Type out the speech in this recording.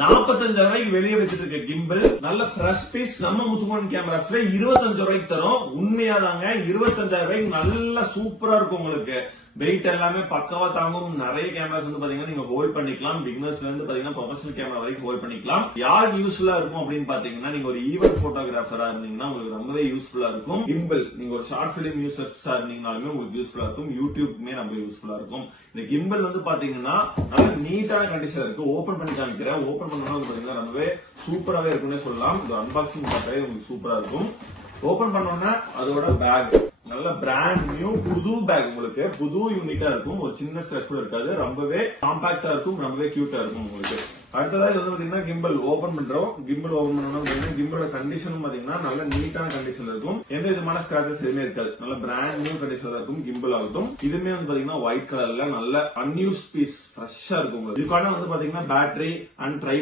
45,000 வெளியே வச்சிட்டு இருக்க கிம்பிள் நல்ல ஃப்ரெஷ் பீஸ் நம்ம முத்துமன் கேமராஸ்ல 25,000 தரும். உண்மையாதாங்க 25,000 நல்ல சூப்பரா இருக்கும். உங்களுக்கு வெயிட் எல்லாமே பக்கவா தாங்கும். நிறைய கேமராஸ் வந்து பாத்தீங்கன்னா நீங்க ஹோல்ட் பண்ணிக்கலாம். பிகினர்ஸ்ல இருந்து பாத்தீங்கன்னா ப்ரொஃபஷனல் கேமரா வரைக்கும் ஹோல்ட் பண்ணிக்கலாம். யாருக்கு யூஸ்ஃபுல்லா இருக்கும் அப்படின்னு பாத்தீங்கன்னா நீங்க ஒரு ஈவென்ட் போட்டோகிராஃபரா இருந்தீங்கன்னா உங்களுக்கு ரொம்பவே யூஸ்ஃபுல்லா இருக்கும். கிம்பிள் நீங்க ஒரு ஷார்ட் பிலிம் யூசர்ஸா இருந்தீங்கனாலுமே உங்களுக்கு யூஸ்ஃபுல்லா இருக்கும். யூடியூப்மே ரொம்ப யூஸ்ஃபுல்லா இருக்கும். இந்த கிம்பிள் வந்து பாத்தீங்கன்னா நல்ல நீட்டான கண்டிஷன்ல இருக்கு. ஓபன் பண்ணி காமிக்கிறேன். ஓபன் பண்ணா பாத்தீங்கன்னா ரொம்பவே சூப்பராவே இருக்கும்னே சொல்லலாம். இந்த அன்பாக்சிங் பார்த்தாலே உங்களுக்கு சூப்பரா இருக்கும். ஓபன் பண்ணோம்னா அதோட பேக் நல்ல பிராண்ட் நியூ புது பேக். உங்களுக்கு புது யூனிட்டா இருக்கும். ஒரு சின்ன ஸ்கிராச் கூட இருக்காது. ரொம்பவே காம்பாக்டா இருக்கும். ரொம்பவே கியூட்டா இருக்கும். உங்களுக்கு அடுத்ததா இது வந்து பாத்தீங்கன்னா கிம்பிள் ஓபன் பண்றோம். கிம்பிள் ஓபன் பண்ணோம்னா கிம்பிளோட கண்டிஷனும் பாத்தீங்கன்னா நல்ல நீட்டான கண்டிஷன்ல இருக்கும். எந்த விதமான ஸ்கிராச்சஸ் எதுவுமே இருக்காது. நல்ல பிராண்ட் நியூ கண்டிஷன்ல இருக்கும். கிம்பிள் ஆகட்டும். இதுமே வந்து பாத்தீங்கன்னா ஒயிட் கலர்ல நல்ல அன்யூஸ் பீஸ் ஃப்ரெஷ்ஷா இருக்கும். இதுக்கான வந்து பாத்தீங்கன்னா பேட்டரி அண்ட் ட்ரை